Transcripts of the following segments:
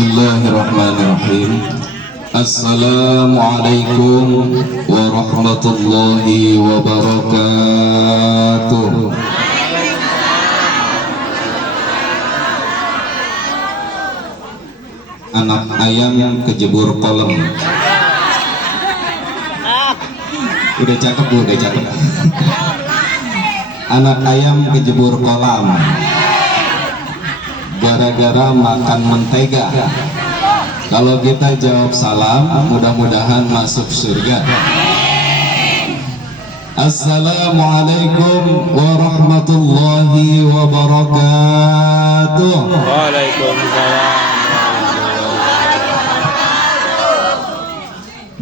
Bismillahirrahmanirrahim. Assalamualaikum warahmatullahi wabarakatuh. Anak ayam kejebur kolam. Udah cakep bu, udah cakep. Anak ayam kejebur kolam gara-gara makan mentega. Kalau kita jawab salam, mudah-mudahan masuk surga. Assalamualaikum warahmatullahi wabarakatuh. Waalaikumsalam.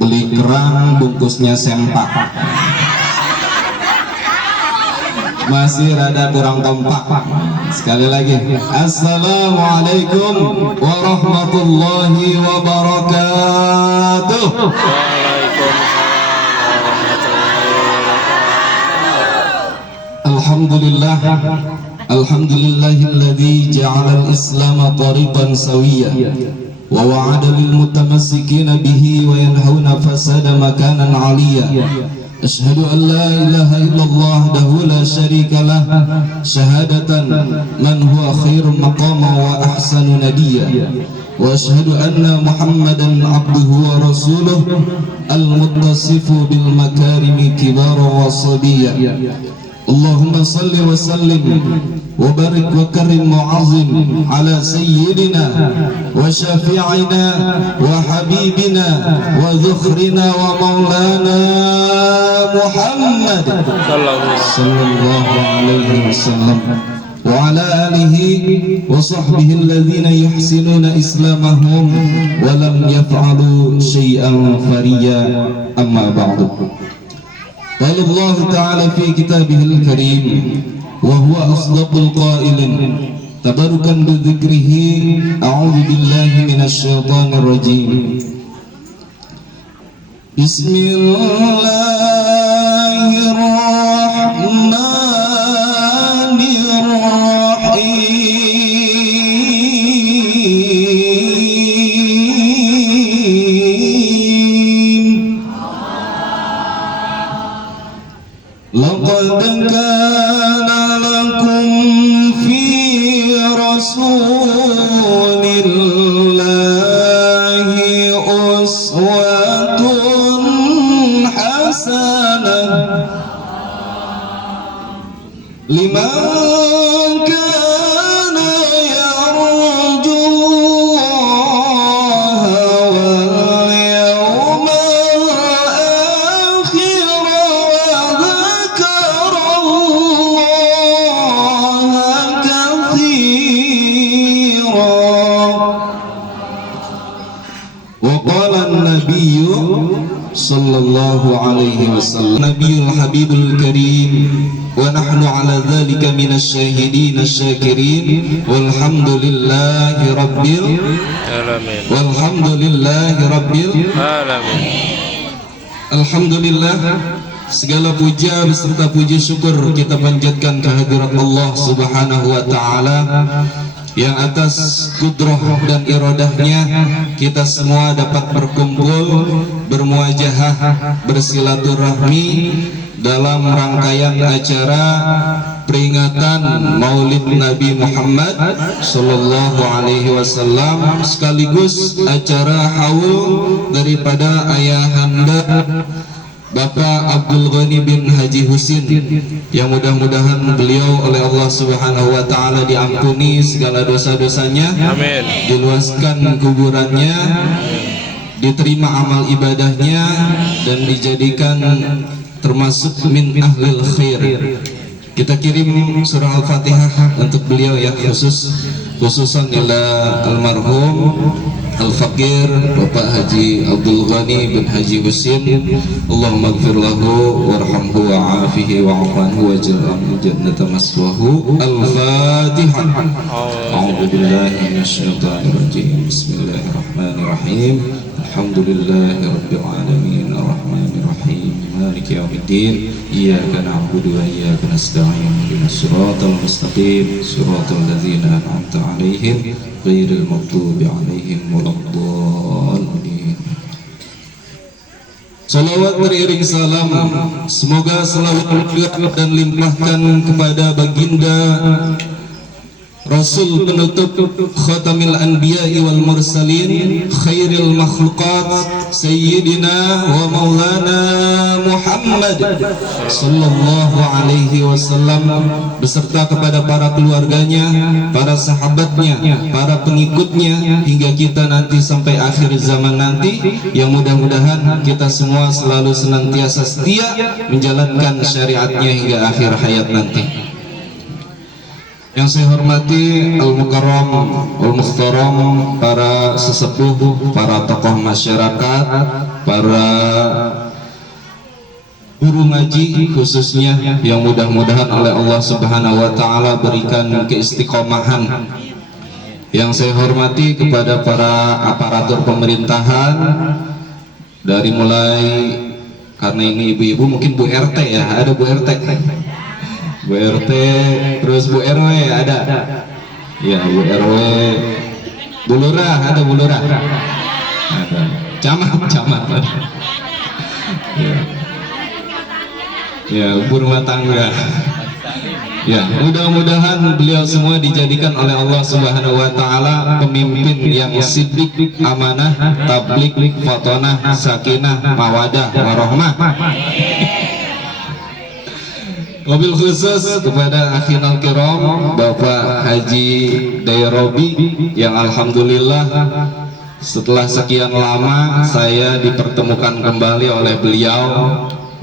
Beli kerang bungkusnya sempak, masih rada kurang kompak. Sekali lagi, assalamualaikum warahmatullahi wabarakatuh. Alhamdulillah, alhamdulillahilladzi ja'ala al-islam tariqan sawiyya wa wa'ada lil mutamassikina bihi wa yanhauna fasada makanan 'aliyya. أشهد أن لا إله إلا الله وحده لا شريك له شهادة من هو خير مقاما وأحسن نديا وأشهد أن محمدا عبده ورسوله المتصف بالمكارم كبارا وصبيا اللهم صل وسلم وبارك وكرم وعظم على سيدنا وشفيعنا وحبيبنا وذخرنا ومولانا محمد صلى الله عليه وسلم وعلى آله وصحبه الذين يحسنون إسلامهم ولم يفعلوا شيئا فريا أما بعد. قال الله تعالى في كتابه الكريم وهو أصدق القائلين تبركا بذكره أعوذ بالله من الشيطان الرجيم بسم الله الرحمن الرحيم لقد كان لكم في رسول الله أسوة حسنة لمن كان يرجو الله واليوم الآخر وذكر الله كثيرا. وقال النبي صلى الله عليه وسلم نبي الحبيب الكريم ونحن على ذلك من الشاهدين الشاكرين والحمد لله رب العالمين والحمد لله رب العالمين. Alhamdulillah, segala puja beserta puji syukur kita panjatkan kehadirat Allah Subhanahu wa taala yang atas kudrah dan iradahnya kita semua dapat berkumpul, bermuajahah, bersilaturahmi dalam rangkaian acara peringatan Maulid Nabi Muhammad sallallahu alaihi wasallam sekaligus acara haul daripada ayahanda Bapak Abdul Ghani bin Haji Husin yang mudah-mudahan beliau oleh Allah Subhanahu wa taala diampuni segala dosa-dosanya, amin, diluaskan kuburannya, diterima amal ibadahnya dan dijadikan termasuk min ahlil khair. Kita kirim surah Al-Fatihah untuk beliau ya, khususan ila almarhum Al-Faqir Bapak Haji Abdul Ghani bin Haji Husin. Allahumma gfir lahu warhamhu wa'afihi wa'afanhu waj'alhu jannata maswahu. Al-Fatihah. A'udzu billahi minasyaitonir rajim. Bismillahirrahmanirrahim. Alhamdulillahi rabbil alamin arrahmanir rahim الرحيم مالك يوم الدين إياك نعبد وإياك نستعين اهدنا الصراط المستقيم صراط الذين أنعمت عليهم غير المغضوب عليهم ولا الضالين. Salawat beriring salam, semoga selalu dan limpahkan kepada baginda Rasul penutup Khatamil Anbiya'i wal Mursalin, khairil makhluqat, Sayyidina wa Maulana Muhammad sallallahu alaihi wasallam, beserta kepada para keluarganya, para sahabatnya, para pengikutnya, hingga kita nanti sampai akhir zaman nanti, yang mudah-mudahan kita semua selalu senantiasa setia menjalankan syariatnya hingga akhir hayat nanti. Yang saya hormati Al-Mukarram, Al-Mukhtaram, para sesepuh, para tokoh masyarakat, para guru ngaji khususnya, yang mudah-mudahan oleh Allah Subhanahu wa Ta'ala berikan keistiqomahan. Yang saya hormati kepada para aparatur pemerintahan, dari mulai, karena ini ibu-ibu, mungkin Bu RT ya, ada Bu RT, Bu RT, terus Bu RW ada, ya Bu RW, Bu Lurah ada, Bu Lurah ada, camat ada, ya Bu rumah tangga. Ya, mudah-mudahan beliau semua dijadikan oleh Allah Subhanahu wa Ta'ala pemimpin yang siddiq, amanah, tablik, fatonah, sakinah, mawadah, warahmah. Mobil khusus kepada akhinal kiram Bapak Haji Dairobi, yang alhamdulillah setelah sekian lama saya dipertemukan kembali oleh beliau.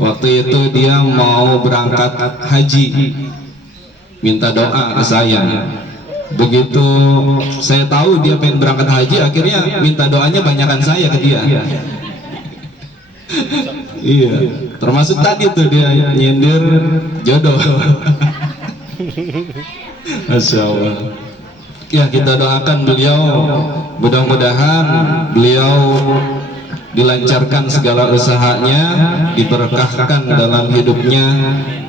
Waktu itu dia mau berangkat haji, minta doa ke saya. Begitu saya tahu dia pengen berangkat haji, akhirnya minta doanya banyakan saya ke dia. Iya, termasuk tadi tuh dia nyindir jodoh. Masya Allah. Ya, kita doakan beliau, mudah-mudahan beliau dilancarkan segala usahanya, diberkahkan dalam hidupnya,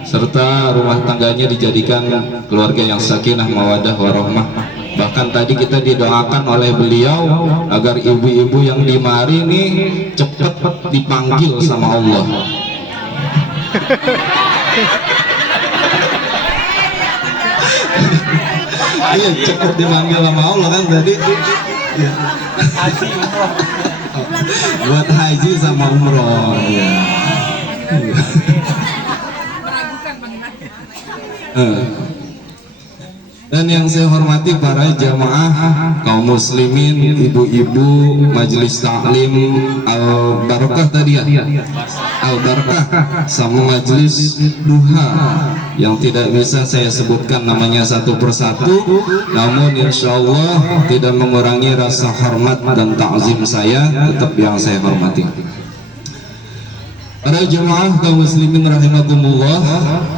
serta rumah tangganya dijadikan keluarga yang sakinah, mawadah, warahmah. Bahkan tadi kita didoakan oleh beliau agar ibu-ibu yang di mari ini cepat dipanggil sama Allah. Iya, cepat dipanggil sama Allah kan tadi. Ya. Buat haji sama umroh. Ya. Dan yang saya hormati para jamaah kaum muslimin, ibu-ibu majelis taklim Al-Barakah tadi ya, Al-Barakah, sama majelis duha yang tidak bisa saya sebutkan namanya satu persatu, namun insya Allah tidak mengurangi rasa hormat dan ta'zim saya, tetap yang saya hormati. Para jemaah kaum muslimin rahimakumullah,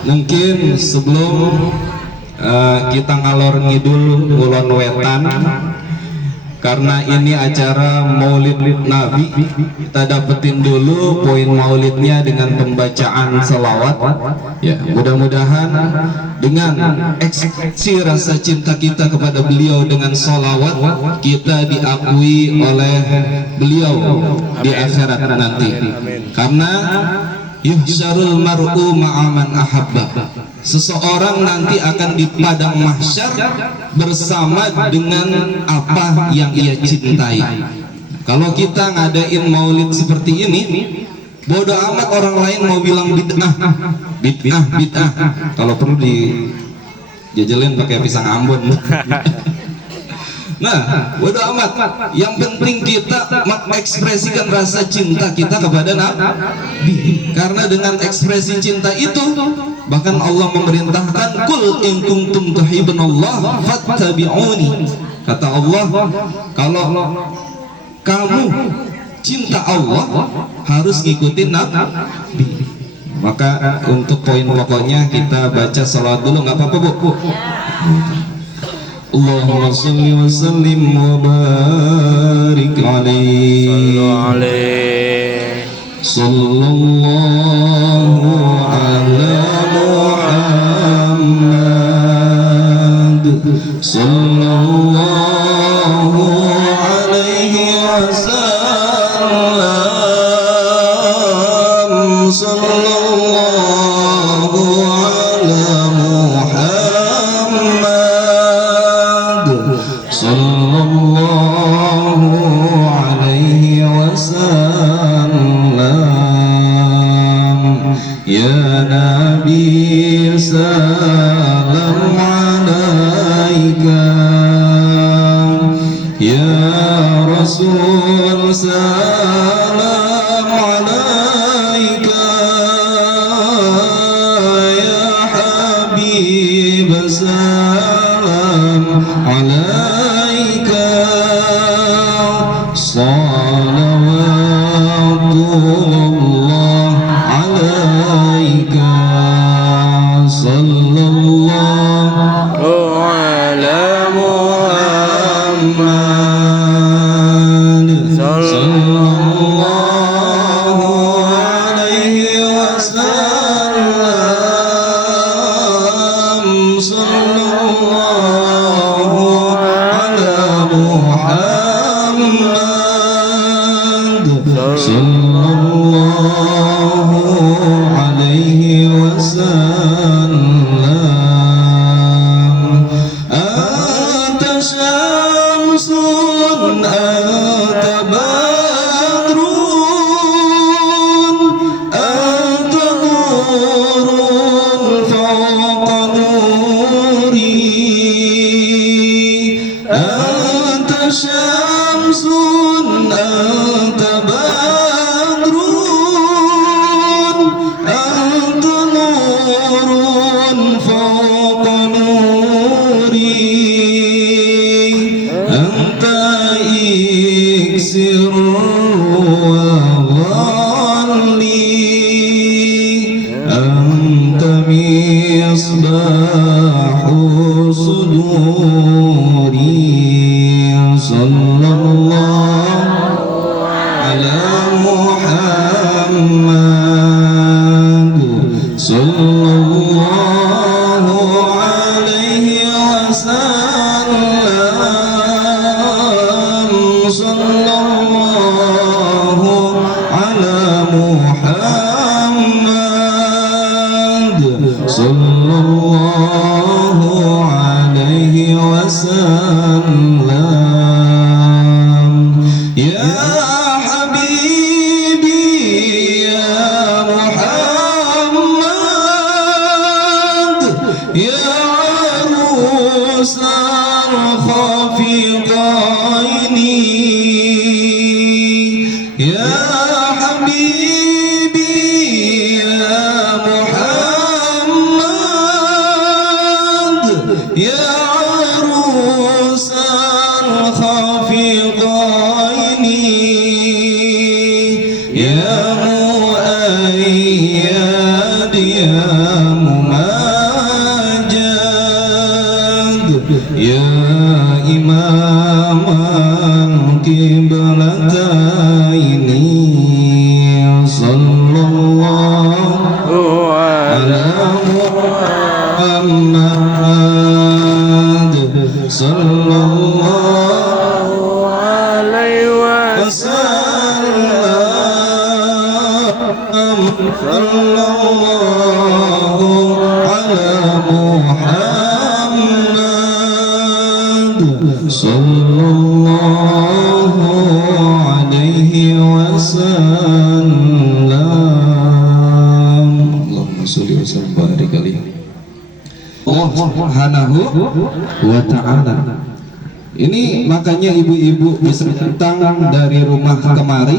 mungkin sebelum kita ngalor ngidul ngulon wetan, karena ini acara Maulid Nabi, kita dapetin dulu poin maulidnya dengan pembacaan selawat. Ya, mudah-mudahan dengan ekspresi rasa cinta kita kepada beliau dengan selawat, kita diakui oleh beliau di akhirat nanti. Karena yuhsyarul mar'u ma'aman ahabba, seseorang nanti akan di padang mahsyar bersama dengan apa yang ia cintai. Kalau kita ngadain maulid seperti ini, bodoh amat orang lain mau bilang bid'ah, bid'ah, bid'ah. Kalau perlu dijajalin pakai pisang Ambon. Nah, bodoh amat. Yang penting kita mengekspresikan rasa cinta kita kepada Nabi. Karena dengan ekspresi cinta itu, bahkan Allah memerintahkan, "Qul in kuntum tuhibbunallah fattabi'uni." Kata Allah, kalau kamu cinta Allah harus ngikutin Nabi. Maka untuk poin pokoknya kita baca salawat dulu, nggak apa-apa Bu? Allahumma salli wa sallim wa barik alaihi. sallallahu ala Muhammad, sallallahu alaihi wasallam, sallallahu ala Muhammad, sallallahu alaihi wasallam. Ya Nabi salam alaika, ya Rasul salam alaika, ya Habib salam alaika, salawatullah alaika, sallallahu ala Muhammad, sallallahu alaihi wasallam, sallallahu ala Muhammad, sallallahu alaihi wasallam. Anta syamsun anta badrun, anta nurun fawqa nuri, anta syamsun anta badrun, anta nurun fawqa nuri, anta iksir wa dhalli, anta misbahu suduri, sallallahu ala Muhammad, sallallahu alaihi wasallam, sallallahu ala Muhammad, sallallahu alaihi wasallam. Ya Habibi ya Muhammad, ya arusal khafiqaini, ya Habibi ya Muhammad, ya arusal khafiqaini, ya muayyad ya mumajjad, ya imam al-qiblataini, sallallahu ala Muhammad, sallallahu alaihi wasallam, sallallahu ala Muhammad, sallallahu alaihi wasallam. Allahumma sholli wa sallim barik alaihi. Allah Subhanahu wa ta'ala. Ini makanya ibu-ibu bisa datang dari rumah kemari.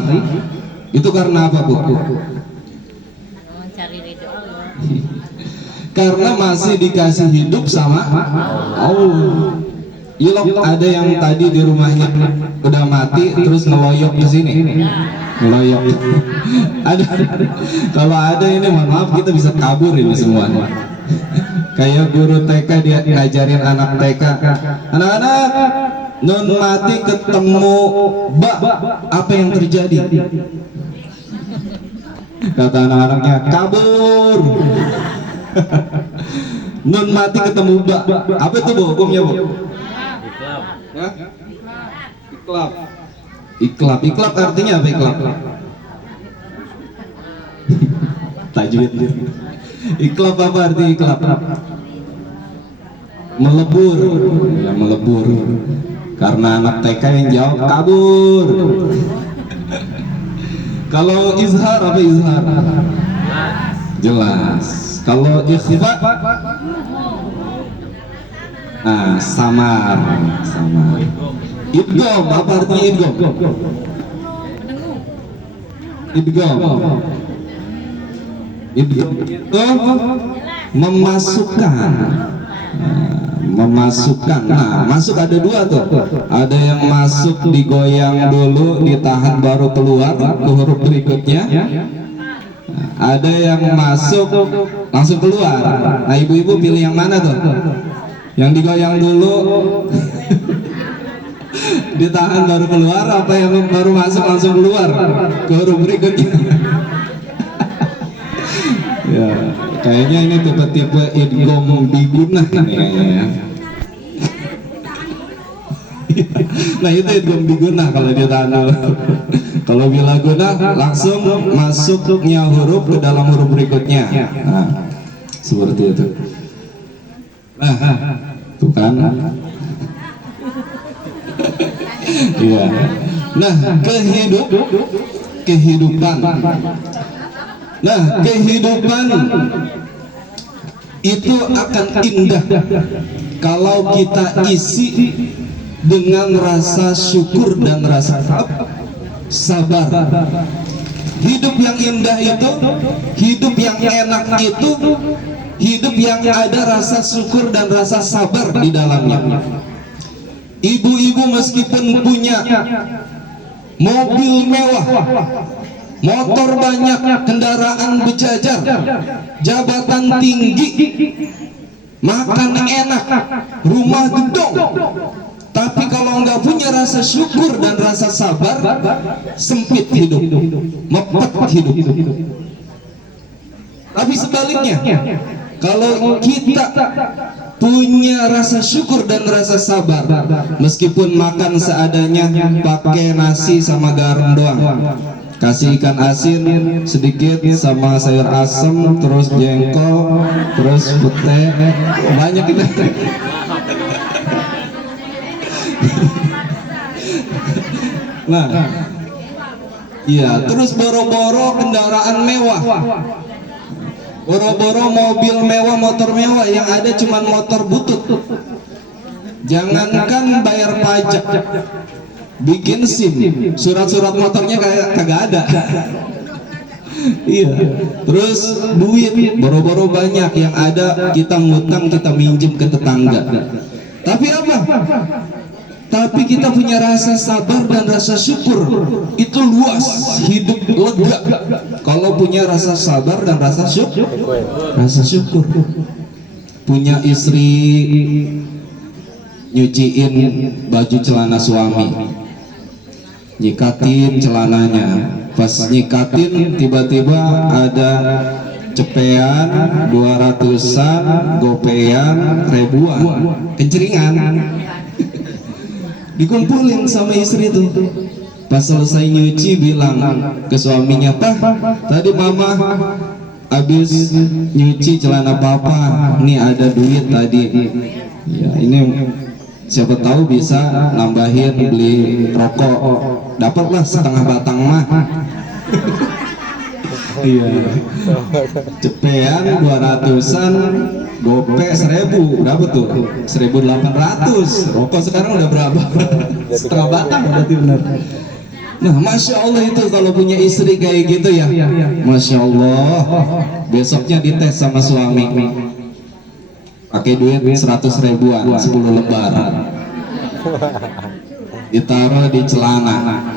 Itu karena apa, Bu? Mencari ridho Allah. Karena masih dikasih hidup sama Allah. Ilok ada yang tadi di rumahnya udah mati terus ngeloyok ke sini. Ngeloyok. Ada. Kalau ada ini mohon maaf kita bisa kabur ini semua. Kayak guru TK dia ngajarin anak TK. Anak-anak, nun mati ketemu bak, apa yang terjadi? Kata anak-anaknya kabur. Nun mati ketemu ba. Apa itu bu hukumnya bu? Hah? Iklab. Iklab. Iklab artinya apa iklab? Tajwid. Iklab apa arti iklab? Melebur. Ya melebur. Karena anak TK yang jawab kabur. Kalau izhar apa izhar? Jelas. Kalau ikhfa, nah samar, samar. Idgham apa artinya idgham? Idgham. Idgham itu memasukkan. Memasukkan. Nah, masuk ada dua tuh. Ada yang masuk digoyang dulu, ditahan baru keluar ke huruf berikutnya. Ada yang masuk langsung keluar. Nah, ibu-ibu pilih yang mana tuh? Yang digoyang dulu ditahan baru keluar, apa yang baru masuk langsung keluar ke huruf berikutnya? Ya, kayaknya ini tipe-tipe idgham bigunah kayaknya ya. Nah itu idgham bigunah kalau ditahan dulu. Kalau bila guna langsung masuknya huruf ke dalam huruf berikutnya. Nah, seperti itu. Nah, tuh kan. Iya. Nah, kehidupan. Nah, kehidupan itu akan indah kalau kita isi dengan rasa syukur dan rasa sabar. Hidup yang indah itu, hidup yang enak itu, hidup yang ada rasa syukur dan rasa sabar di dalamnya. Ibu-ibu meskipun punya mobil mewah, motor banyak, kendaraan berjajar, jabatan tinggi, makan enak, rumah gedung, tapi kalau nggak punya rasa syukur dan rasa sabar, sempit hidup, mepet hidup. Tapi sebaliknya, kalau kita punya rasa syukur dan rasa sabar, meskipun makan seadanya, pakai nasi sama garam doang, kasih ikan asin sedikit sama sayur asem, terus jengkol, terus pete, banyak itu. Nah, iya, terus boro-boro kendaraan mewah, boro-boro mobil mewah, motor mewah, yang ada cuman motor butut. Jangankan bayar pajak, bikin SIM, surat-surat motornya kayak kagak ada. Iya, terus duit boro-boro banyak, yang ada kita ngutang, kita minjem ke tetangga. Tapi apa? Tapi kita punya rasa sabar dan rasa syukur, itu luas, hidup lega kalau punya rasa sabar dan rasa syukur. Rasa syukur. Punya istri nyuciin baju celana suami, nyikatin celananya, pas nyikatin tiba-tiba ada cepean 200-an, gopean, ribuan, kenceringan, dikumpulin sama istri itu. Pas selesai nyuci bilang ke suaminya, "Pak, tadi mama habis nyuci celana papa, nih ada duit tadi. Ya, ini siapa tahu bisa nambahin beli rokok, dapatlah setengah batang mah." Iya, cepean 200-an, gope 1000, berapa tuh? 1800. Rokok sekarang udah berapa? Setengah batang berarti benar. Nah, masya Allah itu kalau punya istri kayak gitu ya, masya Allah. Besoknya dites sama suami, pakai duit 100 ribuan, 10 lembar, ditaruh di celana,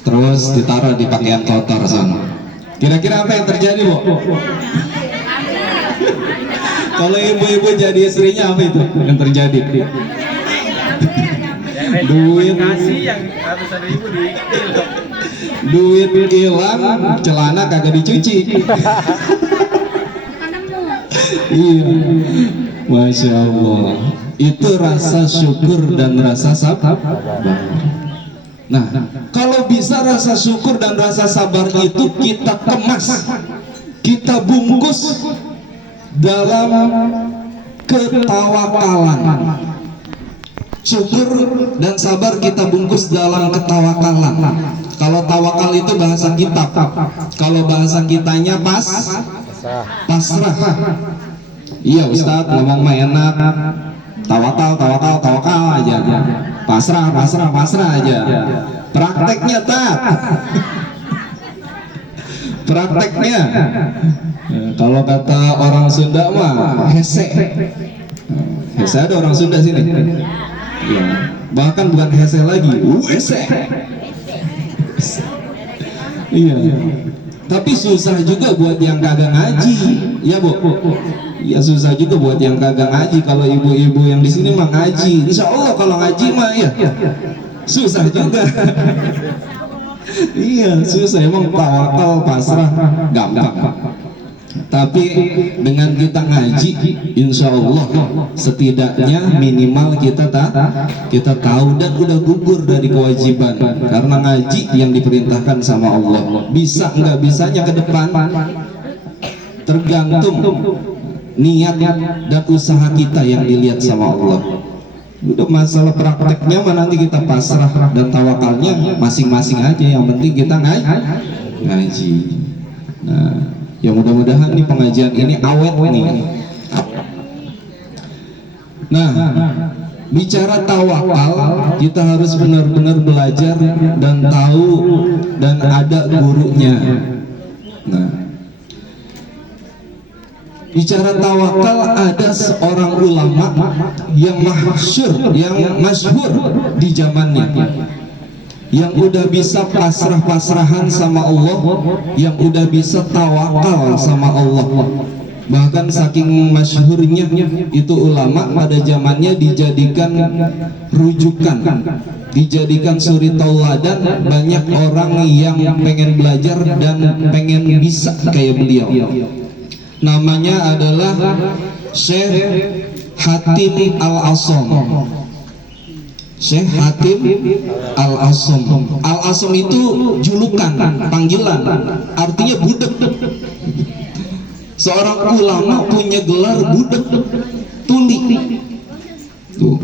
terus ditaruh di pakaian kotor sana. Kira-kira apa yang terjadi, Bu? Kalau ibu-ibu jadi istrinya, apa itu yang terjadi? Duit kasih yang 100.000 di duit hilang, celana kagak dicuci. Iya, masya Allah. Itu rasa syukur dan rasa sabar. Nah, kalau bisa rasa syukur dan rasa sabar itu kita kemas, kita bungkus dalam ketawakalan. Syukur dan sabar kita bungkus dalam ketawakalan. Kalau tawakal itu bahasa kitab, kalau bahasa kitanya pasrah. Iya Ustadz, ngomong mah enak, tawakal aja, pasrah aja. Prakteknya prakteknya kalau kata orang Sunda mah hese ada orang Sunda sini ya, bahkan bukan hese lagi, hese. Iya, tapi susah juga buat yang kagak ngaji, ya Bu. Ya susah juga buat yang kagak ngaji. Kalau ibu-ibu yang di sini mah ngaji, insya Allah kalau ngaji mah ya susah juga. Iya susah, emang tawakal pasrah gampang. Tapi dengan kita ngaji, insya Allah setidaknya minimal kita tahu dan udah gugur dari kewajiban. Karena ngaji yang diperintahkan sama Allah. Bisa nggak bisanya ke depan tergantung niat dan usaha kita yang dilihat sama Allah. Udah masalah prakteknya mah nanti kita pasrah dan tawakalnya masing-masing aja. Yang penting kita ngaji. Nah, ya mudah-mudahan nih pengajian ini awet nih. Nah, bicara tawakal kita harus benar-benar belajar dan tahu dan ada gurunya. Nah, bicara tawakal ada seorang ulama yang masyhur di zamannya, yang udah bisa pasrah-pasrahan sama Allah, yang udah bisa tawakal sama Allah. Bahkan saking masyhurnya itu ulama pada zamannya dijadikan rujukan, dijadikan suri tauladan. Banyak orang yang pengen belajar dan pengen bisa kayak beliau. Namanya adalah Syekh Hatim Al-Asam. Syekh Hatim Al-Asam. Al-Asam itu julukan, panggilan, artinya budak. Seorang ulama punya gelar budak tuli. Tuh.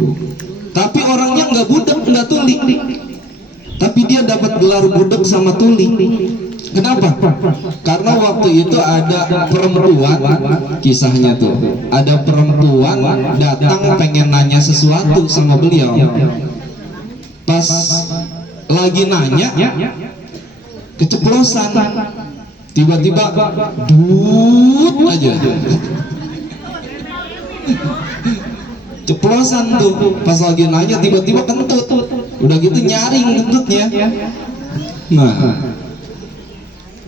Tapi orangnya nggak budak, nggak tuli. Tapi dia dapat gelar budak sama tuli. Kenapa? Karena waktu itu ada perempuan, kisahnya tuh, ada perempuan datang pengen nanya sesuatu sama beliau. Pas lagi nanya, keceplosan, tiba-tiba dut aja, ceplosan tuh. Pas lagi nanya tiba-tiba kentut, udah gitu nyaring kentutnya. Nah,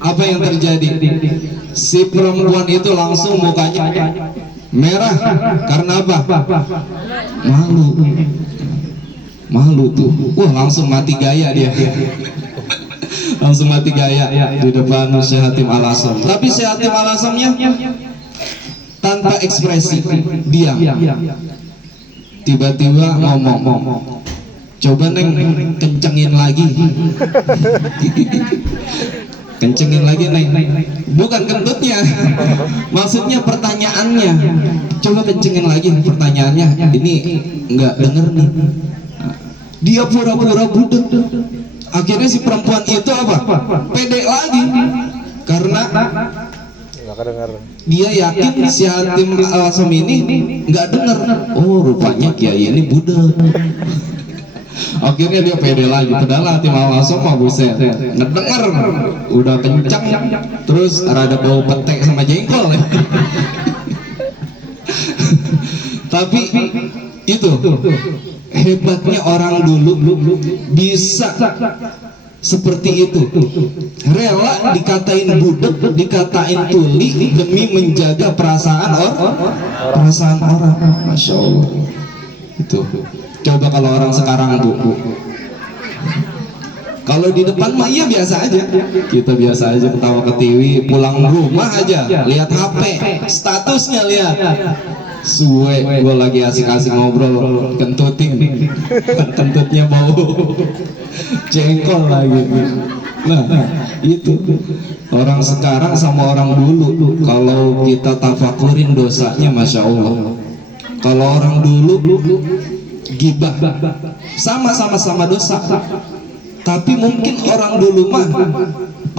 apa yang terjadi? Si perempuan itu langsung mukanya merah. Karena apa? Malu tuh. Wah, langsung mati gaya dia. Langsung mati gaya di depan Syekh Hatim Al-Asam. Tapi Syekh Hatim Al-Asamnya tanpa ekspresi, diam. Tiba-tiba ngomong, coba Neng kencengin lagi. Kencengin lagi Neng. Bukan kentutnya, maksudnya pertanyaannya. Coba kencengin lagi pertanyaannya. Ini nggak denger nih. Dia pura-pura budak. Akhirnya si perempuan itu apa? Pede lagi. Karena dia yakin si Hatim Al-Asam ini nggak dengar. Oh, rupanya kiai ini budak. Akhirnya dia pede lagi. Padahal Hatim Al-Asam mah buset, ngedenger udah kencang, terus rada bau petek sama jengkol. Tapi itu hebatnya orang dulu bisa seperti itu, rela dikatain budak, dikatain tuli demi menjaga perasaan orang. Masya Allah. Itu coba kalau orang sekarang Bu, Kalau di depan mah iya biasa aja. Kita biasa aja ketawa ketiwi, pulang rumah aja lihat HP, statusnya lihat. Suwe, gue lagi asik-asik ngobrol, kentutin, kentutnya bau jengkol lagi. Nah, itu orang sekarang sama orang dulu. Kalau kita tafakurin dosanya, masya Allah. Kalau orang dulu gibah, sama dosa. Tapi mungkin orang dulu mah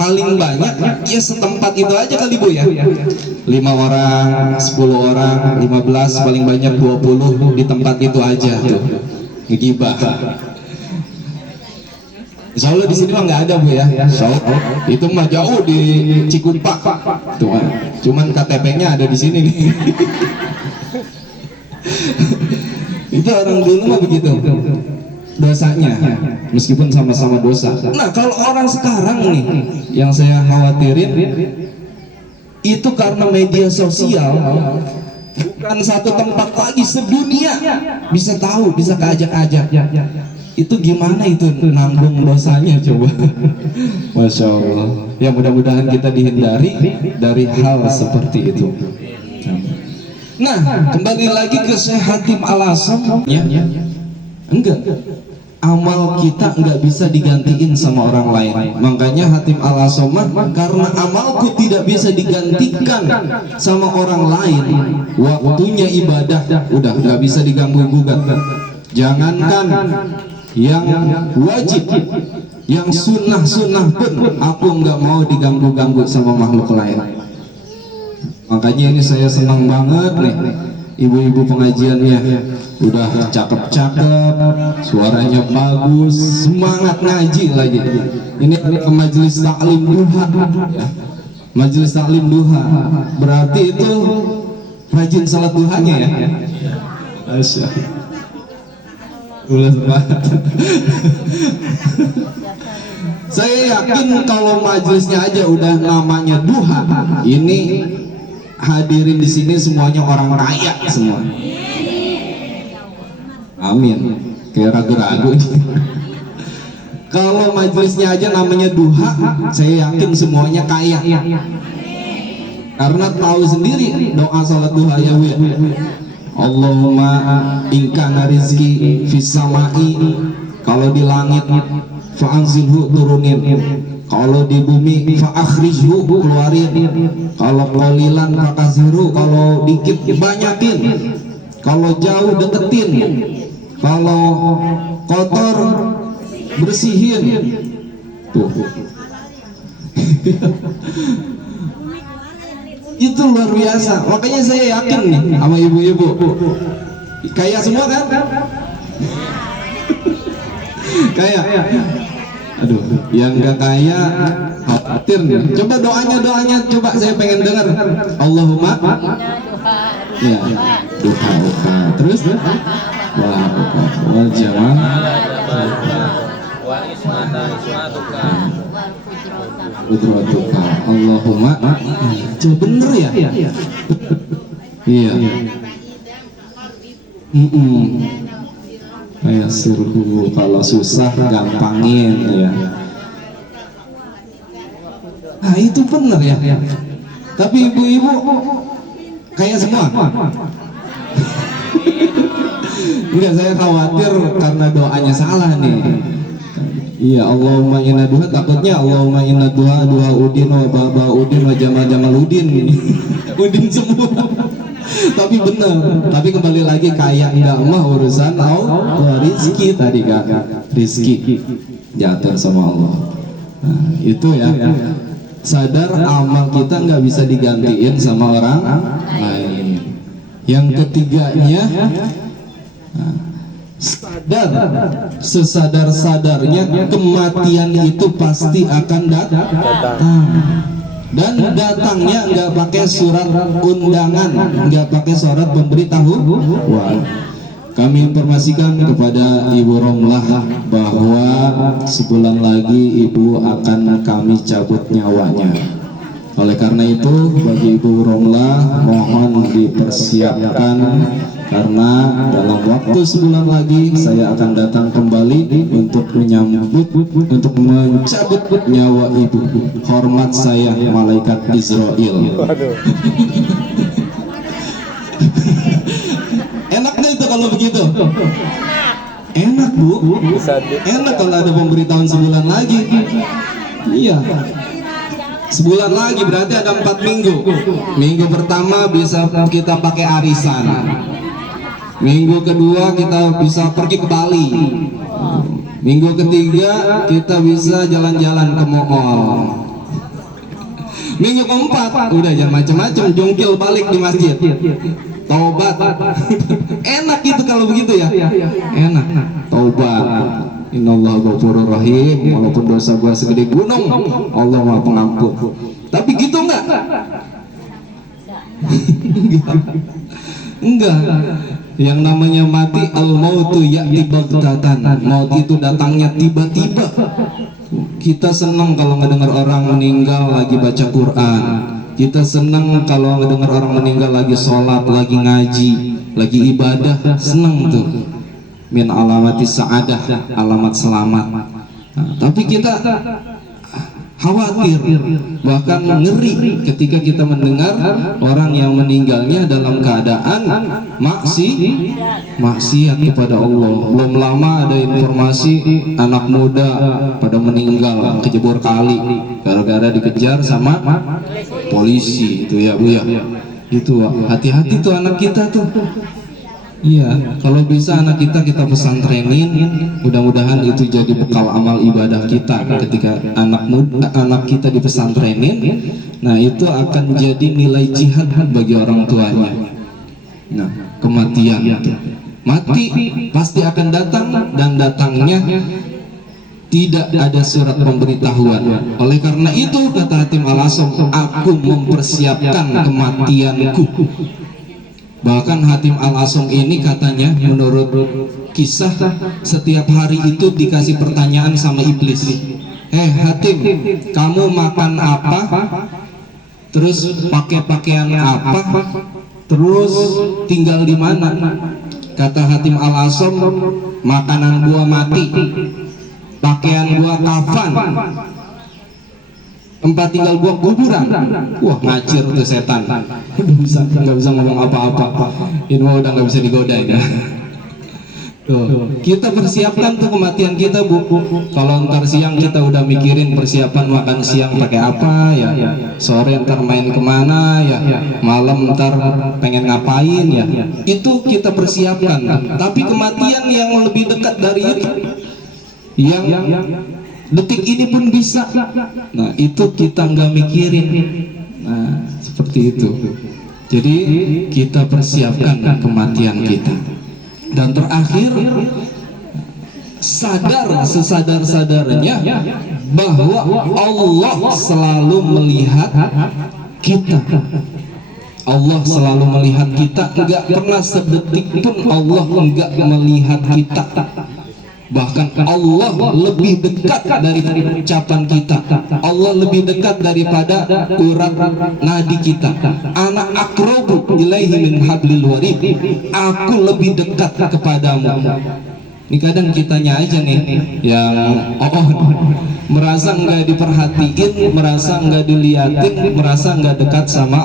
paling banyak ya setempat itu aja kali Bu ya. 5 orang, 10 orang, 15, paling banyak 20 di tempat itu aja tuh ngegibah. Insya Allah di sini mah nggak ada Bu ya. Insya Allah itu mah jauh di Cikumpak tuh, cuman KTP-nya ada di sini nih. Itu orang dulu mah begitu dosanya, meskipun sama-sama dosa. Nah, kalau orang sekarang nih yang saya khawatirin itu karena media sosial, bukan satu tempat lagi, sedunia bisa tahu, bisa keajak-ajak. Itu gimana itu nanggung dosanya coba. Masya Allah. Ya mudah-mudahan kita dihindari dari hal seperti itu. Nah, kembali lagi ke Syekh Hatim Al-Asam ya. Enggak, amal kita enggak bisa digantiin sama orang lain. Makanya Hatim Al-Asam, karena amalku tidak bisa digantikan sama orang lain, waktunya ibadah udah enggak bisa diganggu gugat. Jangankan yang wajib, yang sunnah pun aku enggak mau diganggu-ganggu sama makhluk lain. Makanya ini saya senang banget nih, ibu-ibu pengajiannya udah cakep-cakep, suaranya bagus, semangat ngaji lagi. Ini majelis taklim duha ya. Majelis taklim duha berarti itu rajin salat duhanya ya. Masya Allah. Saya yakin kalau majelisnya aja udah namanya duha, ini hadirin di sini semuanya orang kaya semua. Amin. Kayak ragu-ragu. Kalau majelisnya aja namanya duha, saya yakin semuanya kaya. Karena tahu sendiri doa salat duha ya Bu. Allahumma inkana rizki fis samai, kalau di langit fa'anzilhu, turunin. Kalau di bumi fa'akhrijhu, keluarin. Kalau qalilan fakasiru, kalau dikit banyakin. Kalau jauh deketin. Kalau kotor bersihin. Tuh. Itu luar biasa. Makanya saya yakin nih sama ibu-ibu, kaya semua kan? Kaya. Aduh, yang gak kaya khawatir nih. Coba doanya coba saya pengen dengar. Allahumma ya, duha. Terus wal jaman wal ismatuka udratuka. Allahumma, coba bener ya? Iya. Kayak suruh, kalau susah gampangin ya. Nah itu bener ya. Tapi ibu-ibu kayak semua. Enggak, saya khawatir karena doanya salah nih. Iya, Allahumma inna duha, takutnya Allahumma inna duha udin wa baba udin wa jamal udin. Udin semua. Tapi benar, tapi kembali lagi kaya enggak mah urusan rizki tadi kan, rizki diatur sama Allah. Nah, itu ya, sadar amal kita nggak bisa digantiin sama orang lain. Yang ketiganya, sadar sesadar-sadarnya kematian itu pasti akan datang. Dan datangnya nggak pakai surat undangan, nggak pakai surat pemberitahuan. Kami informasikan kepada Ibu Romlah bahwa sebulan lagi Ibu akan kami cabut nyawanya. Oleh karena itu, bagi Ibu Romla mohon dipersiapkan, karena dalam waktu sebulan lagi saya akan datang kembali untuk menyambut, untuk mencabut nyawa Ibu. Hormat saya malaikat Israel. Enak nggak itu kalau begitu? Enak, Bu. Enak kalau ada pemberitahuan sebulan lagi. Iya. Sebulan lagi berarti ada 4 minggu. Minggu pertama bisa kita pakai arisan. Minggu kedua kita bisa pergi ke Bali. Minggu ketiga kita bisa jalan-jalan ke mall. Minggu keempat udah jangan macam-macam, jungkil balik di masjid. Taubat. Enak gitu kalau begitu ya. Enak. Taubat. Innallaha ghafurur rahim. Walaupun dosa gua segede gunung, Allah Maha Pengampun. Tapi gitu enggak? Enggak. Yang namanya mati, al-mautu ya'ti baghtatan. Maut itu datangnya tiba-tiba. Kita senang kalau ngedengar orang meninggal lagi baca Quran. Kita senang kalau ngedengar orang meninggal lagi sholat, lagi ngaji, lagi ibadah. Senang tuh. Min alamati sa'adah, alamat selamat. Nah, tapi kita khawatir, bahkan ngeri ketika kita mendengar orang yang meninggalnya dalam keadaan maksiat kepada Allah. Belum lama ada informasi anak muda pada meninggal kejebur kali gara-gara dikejar sama polisi. Itu ya Bu ya. Itu hati-hati tuh anak kita tuh. Iya, kalau bisa anak kita pesantrenin, mudah-mudahan itu jadi bekal amal ibadah kita ketika anak kita dipesantrenin. Nah, itu akan jadi nilai jihad bagi orang tuanya. Nah, kematian itu, mati pasti akan datang, dan datangnya tidak ada surat pemberitahuan. Oleh karena itu kata Hatim Al-Asam, aku mempersiapkan kematianku. Bahkan Hatim Al-Asam ini katanya menurut kisah setiap hari itu dikasih pertanyaan sama iblis. Hatim, kamu makan apa? Terus pakai pakaian apa? Terus tinggal di mana? Kata Hatim Al-Asam, makanan gua mati, pakaian gua kafan, tempat tinggal gua kuburan. Wah, ngacir tuh setan. Nggak bisa ngomong apa-apa. Ini udah nggak bisa digodain ya. Tuh, kita persiapkan tuh kematian kita, Bu. Kalau ntar siang kita udah mikirin persiapan makan siang pakai apa ya, sore ntar main kemana ya, malam ntar pengen ngapain ya, itu kita persiapkan. Tapi kematian yang lebih dekat dari itu, yang detik ini pun bisa, nah itu kita nggak mikirin. Nah, seperti itu. Jadi kita persiapkan kematian kita. Dan terakhir, sadar sesadar-sadarnya bahwa Allah selalu melihat kita. Allah selalu melihat kita, enggak pernah sedetik pun Allah enggak melihat kita. Bahkan Allah lebih dekat dari ucapan kita. Allah lebih dekat daripada urat nadi kita. Ana aqrabu ilaihi min hablil warid. Aku lebih dekat kepadamu. Ini kadang kitanya aja nih yang merasa nggak diperhatiin, merasa nggak diliatin, merasa nggak dekat sama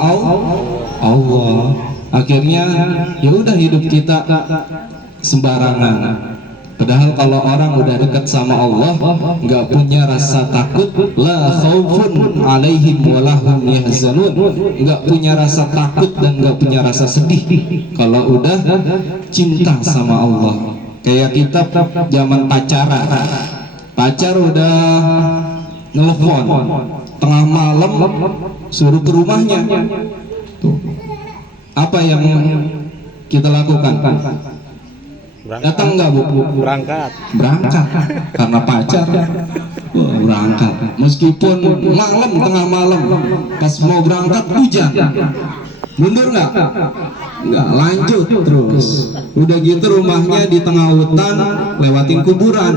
Allah. Akhirnya ya udah hidup kita sembarangan. Padahal kalau orang udah dekat sama Allah, nggak punya rasa takut, la khaufun alaihim walahum yahzanun, nggak punya rasa takut dan nggak punya rasa sedih kalau udah cinta sama Allah. Kayak kita zaman pacaran, pacar udah nelfon tengah malam suruh ke rumahnya. Tuh, apa yang kita lakukan? Datang nggak, Bu? Berangkat karena pacar. Berangkat meskipun malam, tengah malam, pas mau berangkat hujan, mundur nggak, lanjut terus. Udah gitu rumahnya di tengah hutan, lewatin kuburan.